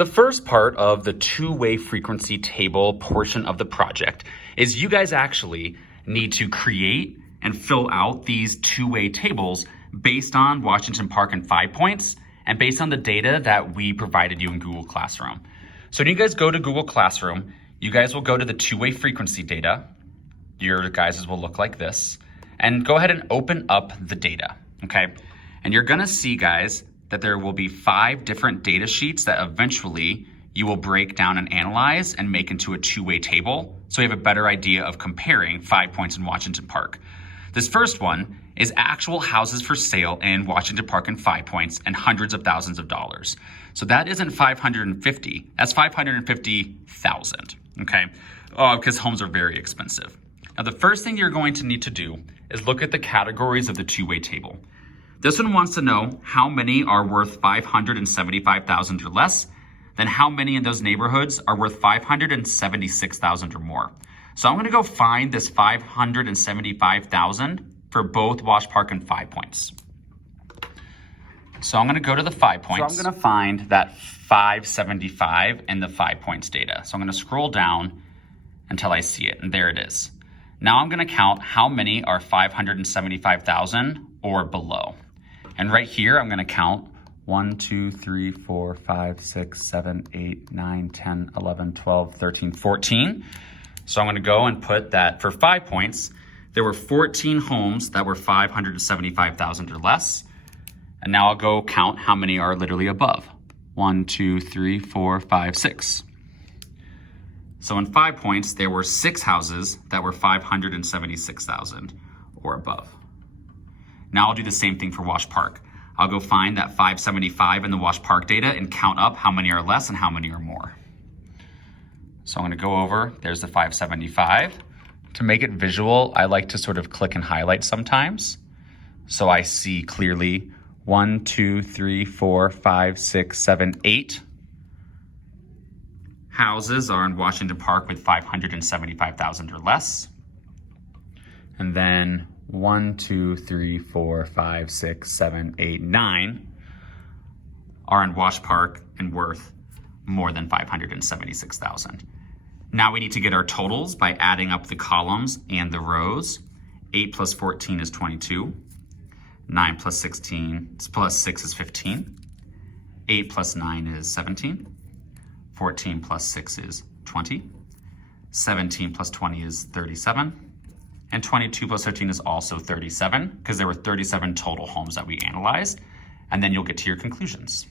The first part of the two-way frequency table portion of the project is you guys actually need to create and fill out these two-way tables based on Washington Park and 5 Points and based on the data that we provided you in Google Classroom. So when you guys go to Google Classroom, you guys will go to the two-way frequency data. Your guys' will look like this. And go ahead and open up the data, okay? And you're gonna see, guys, that there will be 5 different data sheets that eventually you will break down and analyze and make into a two-way table so you have a better idea of comparing 5 Points in Washington Park. This first one is actual houses for sale in Washington Park and 5 Points and hundreds of thousands of dollars. So that isn't 550, that's 550,000, okay? Because homes are very expensive. Now the first thing you're going to need to do is look at the categories of the two-way table. This one wants to know how many are worth 575,000 or less, then how many in those neighborhoods are worth 576,000 or more. So I'm gonna go find this 575,000 for both Wash Park and 5 Points. So I'm gonna go to the 5 Points. So I'm gonna find that 575 in the 5 Points data. So I'm gonna scroll down until I see it, and there it is. Now I'm gonna count how many are 575,000 or below. And right here, I'm gonna count 1, 2, 3, 4, 5, 6, 7, 8, 9, 10, 11, 12, 13, 14. So I'm gonna go and put that for 5 Points, there were 14 homes that were 575,000 or less. And now I'll go count how many are literally above. 1, 2, 3, 4, 5, 6. So in 5 Points, there were 6 houses that were 576,000 or above. Now I'll do the same thing for Wash Park. I'll go find that 575 in the Wash Park data and count up how many are less and how many are more. So I'm gonna go over, there's the 575. To make it visual, I like to sort of click and highlight sometimes. So I see clearly 1, 2, 3, 4, 5, 6, 7, 8 houses are in Washington Park with 575,000 or less. And then 1, 2, 3, 4, 5, 6, 7, 8, 9 are in Wash Park and worth more than 576,000. Now we need to get our totals by adding up the columns and the rows. 8 plus 14 is 22. 9 plus 16 plus 6 is 15. 8 plus 9 is 17. 14 plus 6 is 20. 17 plus 20 is 37. And 22 plus 13 is also 37, because there were 37 total homes that we analyzed. And then you'll get to your conclusions.